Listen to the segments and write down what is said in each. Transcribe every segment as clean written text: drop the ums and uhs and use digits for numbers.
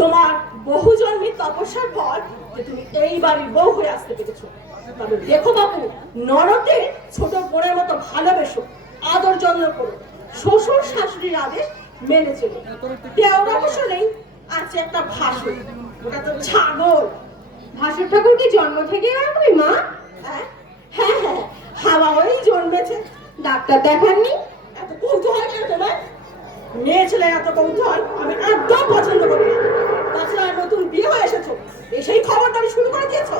তোমার বহু জন্মের তপস্যার পর যে তুমি এই বাড়ির বউ হয়ে আসতে পেরেছো। তবে দেখো বাবু, নরকে ছোট বোনের মতো ভালোবেসো, আদর যত্ন করো, শ্বশুর শাশুড়ির আদেশ মেনে চলো। দেওয়ার অবশ্য নেই, আছে একটা ভাসুর, ওটা তো ছাগল। ভাসুর ঠাকুর কি জন্ম থেকে এরকমই মা? হ্যাঁ হ্যাঁ হ্যাঁ, হাওয়া হয়েই জন্মেছে। ডাক্তার দেখাননি? এত কৌতূহল কেন তোমার? মেয়ে ছেলে এত কৌতূহল আমি একদম পছন্দ করি না। তাছাড়া নতুন বিয়ে হয়ে এসেছো, এসেই খবরদারি শুরু করে দিয়েছো।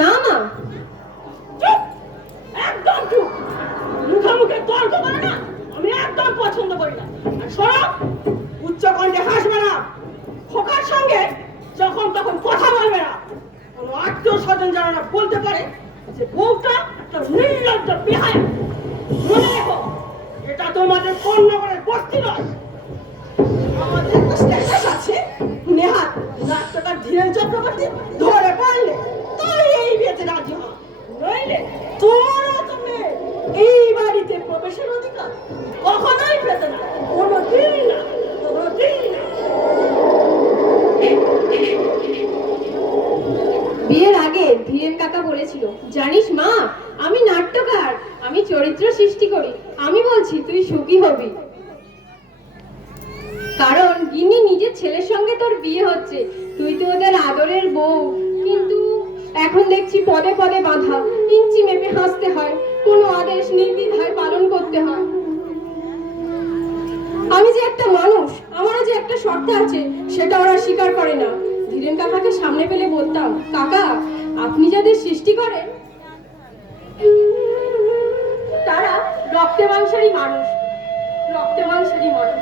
না মা, চুপ, একদম চুপ। মুখে তর্ক করে না, আমি একদম পছন্দ করি না। আর শোনো, উচ্চ কণ্ঠে হাসবে না, খোকার সঙ্গে যখন তখন কথা বলবে না। কোনো আত্মীয় স্বজন যেন না বলতে পারে যে বউটা একটা নির্লজ্জ বেহায়া। মনে রেখো, এটা তোমাদের কন্যাগরের বস্তি নয়। আমাদের একটা স্ট্যাটাস আছে, নেহাত নাট্যকার ধীরেন চক্রবর্তী ধরে পড়লে তাই এই বিয়েতে রাজি হয়, নইলে তোমারও তুমি এই বাড়িতে প্রবেশের অধিকার কখনোই পেতে না, কোনোদিন না, কোনোদিন না। বিয়ের আগে ধীরেন কাকা বলেছিল, জানিস মা, আমি নাট্যকার, আমি চরিত্র সৃষ্টি করি। আমি বলছি তুই সুখী হবি, কারণ গিন্নি নিজের ছেলের সঙ্গে তোর বিয়ে হচ্ছে, তুই তো ওদের আদরের বউ। কিন্তু এখন দেখছি পদে পদে বাঁধা, ইঞ্চি মেপে হাসতে হয়, কোনো আদেশ নির্দ্বিধায় পালন করতে হয়। আমি যে একটা মানুষ, আমারও যে একটা শর্ত আছে, সেটা ওরা স্বীকার করে না। ধীরেন কাকাকে সামনে পেলে বলতাম, কাকা, আপনি যাদের সৃষ্টি করেন তারা রক্তে মাংসেরই মানুষ, রক্তে মাংসেরই মানুষ।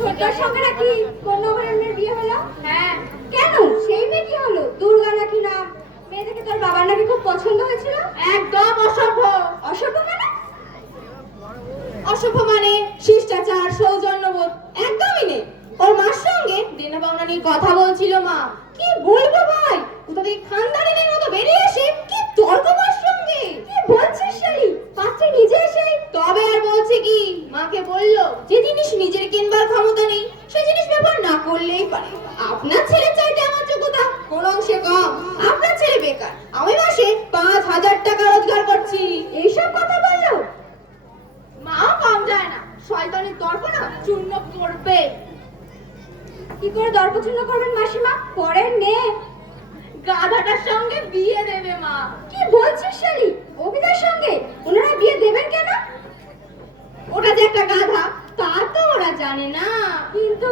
ছোটটার সঙ্গে নাকি কন্যাঘরের মেয়ের বিয়ে হলো? হ্যাঁ। কেন, সেই মেয়ে কি হলো? দুর্গা নাকি নাম, মেয়েটাকে তোর বাবার নাকি খুব পছন্দ হয়েছিল। একদম অসভ্য। অসভ্য মানে? অসভ্য মানে শিষ্টাচার, সৌজন্যবোধ একদমই নেই। ওর মার সঙ্গে দেনা পাওনা নিয়ে কথা বলছিল মা। কি বলবো ভাই, কোথা থেকে খানদানির মতো বেরিয়ে এসে কি তর্ক মার সঙ্গে। কি বলছিস শালি, পাত্রী নিজে এসে? তবে আর বলছে কি, মাকে বলল যে জিনিস নিজের কিনবার ক্ষমতা নেই সেই জিনিস ব্যবহার না করলেই পারে। আপনার ছেলের চাইতে আমার যোগ্যতা কোন অংশে কম? আপনার ছেলে বেকার, আমি মাসে 5,000 টাকা রোজগার করছি। এইসব কথা বললো? মাও কম যায় না, শয়তানের দর্প না চূর্ণ করবে। কি করে দর্প চূর্ণ করবেন মাসিমা? পরের মেয়ে গাধাটার সঙ্গে বিয়ে দেবে মা। কি বলছিস শালি, অভিদার সঙ্গে ওনারা বিয়ে দেবেন কেন? ওটা যে একটা গাধা তা তো ওরা জানে না, কিন্তু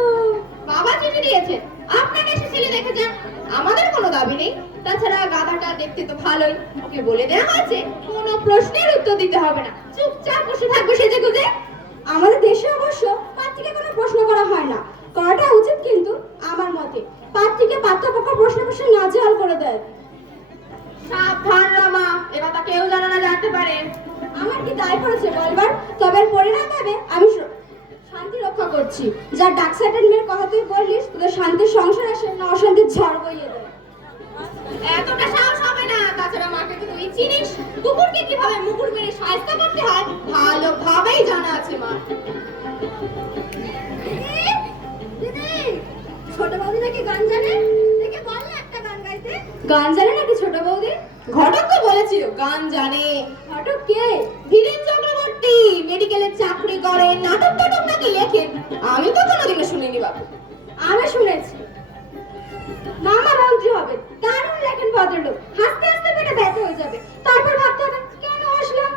বাবা চিঠি দিয়েছে, আপনাকে এসে ছেলে দেখে যান, আমাদের কোনো দাবি নেই। তাছাড়া গাধাটা দেখতে তো ভালোই, ওকে বলে দেওয়া হয়েছে কোনো প্রশ্নের উত্তর দিতে হবে না, চুপচাপ বসে থাকবে সেজে গুজে। আমাদের দেশে অবশ্য পাত্রীকে কোনো প্রশ্ন করা হয় না, করাটা উচিত, কিন্তু আমার মতে পাত্রীকে পাত্রপক্ষ প্রশ্ন প্রশ্ন নাজেহাল করে দেয়। সাবধান রামা, এ কথা কেউ জানে না, জানতে পারে। আমার কি দায় পড়েছে বলবার? তবে পরিণাম হবে আমি শান্তি রক্ষা করছি। যার ডাক সাইডের মেয়ের কথা তুই বললিস, তোদের শান্তির সংসার আসে না অশান্তির ঝড় বইয়ে দেয়। এতটা সাহস হবে না। তাছাড়া মাকে তো তুই চিনিস, কুকুরকে কিভাবে মুকুর মেরে শায়েস্তা করতে হয় ভালোভাবেই জানা আছে মা। দিদি, ছোট বৌদি নাকি গান জানে, দেখে বল না একটা গান গাইতে। গান জানে নাকি ছোট বৌদি? ঘটক তো বলেছিল গান জানে। ঘটক কে? ধীরেন চক্রবর্তী, মেডিকেলে চাকরি করে, নাটক টাটক নাকি লেখেন। আমি তো কোনোদিনও শুনিনি বাবু। আমি শুনেছি মামা মন্ত্রী হবে, দারুণ লেখেন ভদ্রলোক, হাসতে হাসতে পেটে ব্যথা হয়ে যাবে, তারপর ভাবতে হবে কেন আসলাম।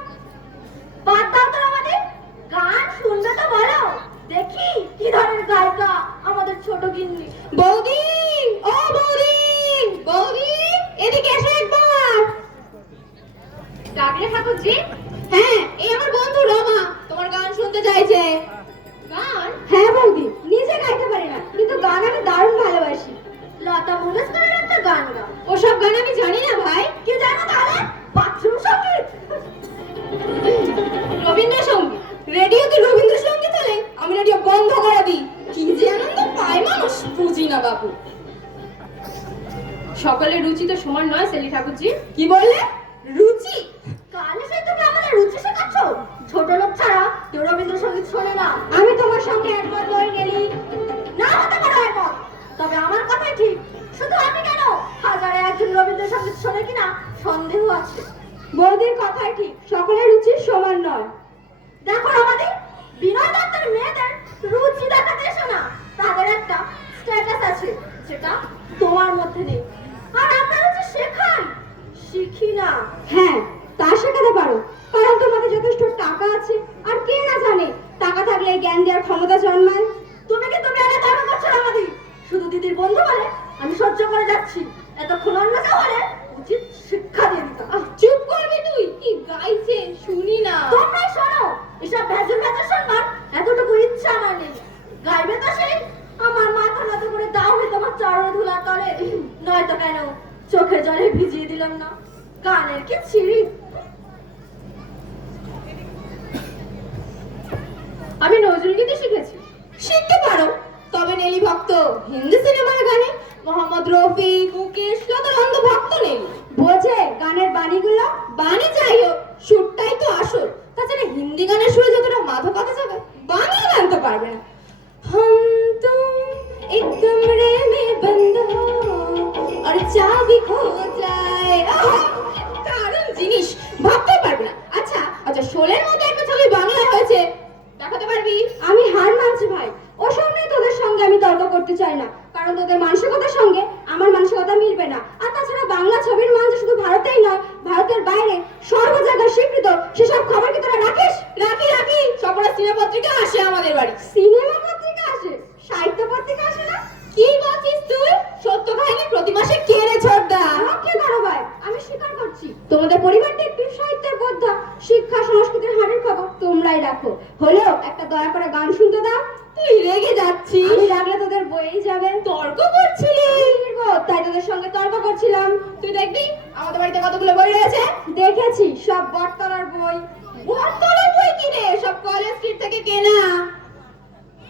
বাদ দাও তো আমাদের, গান শুনবে তো বলো, দেখি কি ধরনের গায়িকা আমাদের ছোট গিন্নি। বৌদি, ও বৌদি, বৌদি এদিকে এসো একবার। ডাকলে ঠাকুরজি? হ্যাঁ, এই আমার বন্ধু রমা তোমার গান শুনতে চাইছে। গান? হ্যাঁ বৌদি, নিজে গাইতে পারি না, কিন্তু গান আমি দারুণ ভালোবাসি। লতা মঙ্গেশকরের একটা গান গাও। ওসব গান আমি জানি না ভাই। কি জানো তাহলে? বাথরুম সঙ্গীত, রবীন্দ্রসঙ্গীত। রেডিওতে রবীন্দ্রসঙ্গীত চলে, আমি রেডিও বন্ধ করে দিই। কি যে আনন্দ পায় মানুষ, বুঝি না বাবু। সকলের রুচি তো সমান নয় সেলি ঠাকুরজি। কি বললে? রুচি? কালে সে তুমি আমাদের রুচি শেখাচ্ছ? ছোট লোক ছাড়া কেউ রবীন্দ্রসঙ্গীত শোনে না। আমি তোমার সঙ্গে একমত নই নেলি। না হতে পারো একমত, তবে আমার কথাই ঠিক। শুধু আমি কেন, হাজারে একজন রবীন্দ্রসঙ্গীত শোনে কিনা সন্দেহ আছে। বৌদির কথাই ঠিক, সকলের রুচি সমান নয়। দেখো আমাদের বিনয় দত্তের মেয়েদের রুচি দেখাতে এসো না। তাদের একটা স্ট্যাটাস আছে যেটা তোমার মধ্যে নেই। আর আমরা রুচি শেখাই, শিখি না। হ্যাঁ, তা শেখাতে পারো, কারণ তোমাদের যথেষ্ট টাকা আছে। আর কে না জানে টাকা থাকলে জ্ঞান দেওয়ার ক্ষমতা জন্মায়। তুমি কি তুমি আগে তর্ক করছো না আমাদের? শুধু দিদির বন্ধু বলে আমি সহ্য করে যাচ্ছি। এতক্ষণ অন্য কেউ হলে উচিত শিক্ষা দিয়ে দিতাম। চুপ করবি তুই? কি গাইছে শুনি না। তোমরাই শোনো, এসব ভেজর ভেজর শুনবার এতটুকু ইচ্ছা আমার নেই। গাইবে তো সেই আমার মাথা নত করে দাও হে তোমার চরণ ধুলার তলে। নয়তো কেন চোখের জলে ভিজিয়ে দিলাম না গানের কি ছিরি। আমি নজরুল গীতি শিখেছি। শিখতে পারো, তবে নেলি ভক্ত হিন্দি সিনেমার গানে মোহাম্মদ রফি, মুকেশ, লতানন্দ ভক্ত নেই। বোঝে গানের বাণীগুলো? বাণী যাই হোক, সুরটাই তো আসল। তাছাড়া হিন্দি গানের সুরে যতটা মাদকতা যাবে, বাংলা গান তো পারবে না। हम तुम एक कमरे में बंद हो और चाबी खो जाए। দারুণ জিনিস, ভাবতে পারবে না। আচ্ছা আচ্ছা, শোলের মতো একটা ছবি বাংলায় হয়েছে, দেখাতে পারবি? আমি হার মানছি ভাই, ওসব নিয়ে তোদের সঙ্গে আমি তর্ক করতে চাই না, কারণ তোদের মানসিকতার সঙ্গে আমার মানসিকতা মিলবে না। আর তাছাড়া বাংলা ছবির মঞ্চ শুধু ভারতেই নয়, ভারতের বাইরে সর্ব জায়গায় স্বীকৃত। সেসব খবর কি তোরা রাখিস? রাখি রাখি, সবরা সিনেমা পত্রিকা আসে আমাদের বাড়ি। সিনেমা পত্রিকা আসে? সাহিত্য পত্রিকা আসে না? কি বলছিস তুই? সত্য কাহিনী প্রতি মাসে কেড়ে ছোটদা। আমাকে ধরো ভাই, আমি স্বীকার করছি তোমাদের পরিবারটা একটু সাহিত্যের বোদ্ধা, শিক্ষা সংস্কৃতির হাড়ের খবর তোমরাই রাখো। হলেও একটা দয়া করে গান শুনতে দাও। তুই রেগে যাচ্ছিস? আমি রাগলে তোদের বইয়েই যাবে। তর্ক করছিলি? তাই তোদের সঙ্গে তর্ক করছিলাম। তুই দেখবি আমাদের বাড়িতে কতগুলো বই রয়েছে। দেখেছি, সব বটতলার বই। বটতলার বই কিনে সব কলেজ স্ট্রিট থেকে কেনা।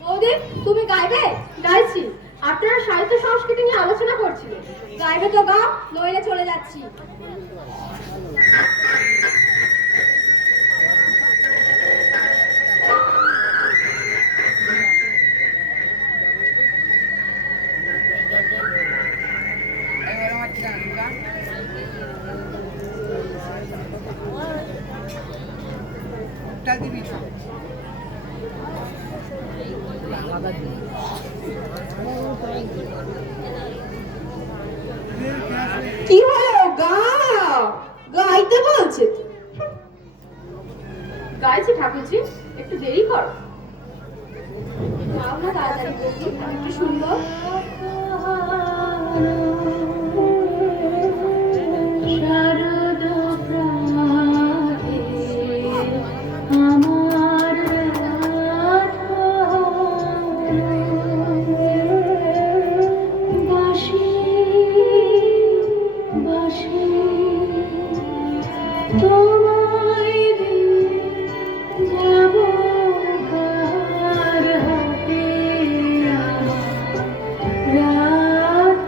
বৌদি, তুমি গাইবে? গাইছি। আপনারা সাহিত্য সংস্কৃতি নিয়ে আলোচনা করছিলেন। গাইবে তো গাও, নইলে চলে যাচ্ছি। কি হলো? গাও, গাইতে বলছে। গাইছি ঠাকুরজি, একটু দেরি কর। গাও না তাড়াতাড়ি, আমি একটু শুনবো। শারদ প্রাতে আমার বাঁশি বাঁশি তোমায় যাব কার হাতে রাত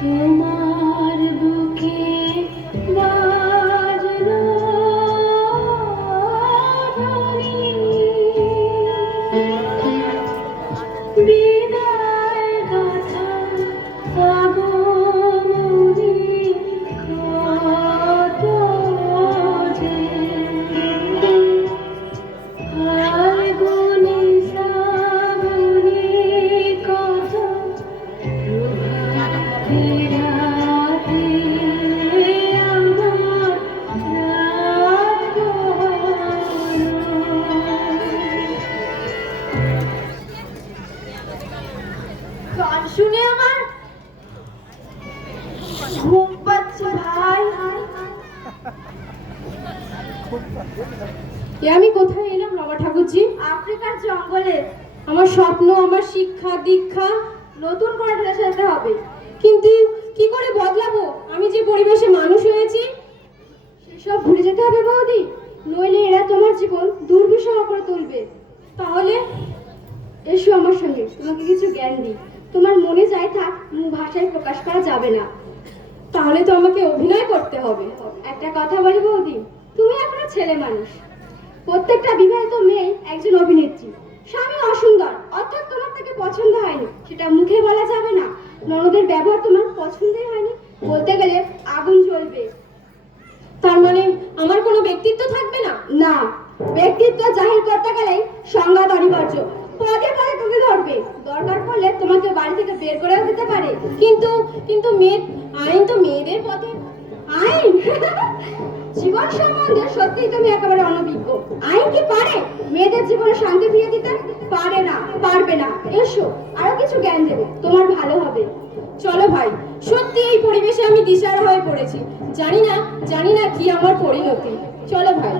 তোমার বুকে বাজলো ধ্বনি, বিদায় গাথা আগমনী কত যে ফাল্গুনী শ্রাবণী কত প্রভাতে রাতে আমার রাত গান শুনে আমার ঘুম পাচ্ছে ভাই। আমি কোথায় এলাম বাবা ঠাকুরজি? আফ্রিকার জঙ্গলে। আমার স্বপ্ন, আমার শিক্ষা দীক্ষা নতুন করে ঢেলে সাজাতে হবে। কিন্তু কি করে বদলাবো আমি যে পরিবেশে মানুষ হয়েছি? সেসব ভুলে যেতে হবে বৌদি, নইলে এরা তোমার জীবন দুর্বিষহ করে তুলবে। তাহলে এসো আমার সঙ্গে, তোমাকে কিছু জ্ঞান দিই। তোমার মনে যাই থাক মুখ ভাষায় প্রকাশ করা যাবে না। তাহলে তো আমাকে অভিনয় করতে হবে। একটা কথা বলি বৌদি, তুমি এখনো ছেলে মানুষ। প্রত্যেকটা বিবাহিত মেয়ে একজন অভিনেত্রী। স্বামী অসুন্দর অর্থাৎ তোমার তাকে পছন্দ হয়নি, সেটা মুখে বলা যাবে না। ননদের ব্যবহার তোমার পছন্দই হয়নি, বলতে গেলে আগুন জ্বলবে। তার মানে আমার কোনো ব্যক্তিত্ব থাকবে না? না, ব্যক্তিত্ব জাহির করতে গেলেই সংঘাত অনিবার্য। পদে পদে তোকে ধরবে, দরকার পড়লে তোমাকে বাড়ি থেকে বের করেও দিতে পারে। কিন্তু কিন্তু আইন তো মেয়েদের পথে। আইন? জীবন সম্বন্ধে সত্যিই তুমি একেবারে অনভিজ্ঞ। আইন কি পারে মেয়েদের জীবনে শান্তি ফিরিয়ে দিতে? পারে না, পারবে না। এসো, আরো কিছু জ্ঞান দেবো, তোমার ভালো হবে। চলো ভাই, সত্যি এই পরিবেশে আমি দিশাহারা হয়ে পড়েছি। জানি না কি আমার পরিণতি। চলো ভাই।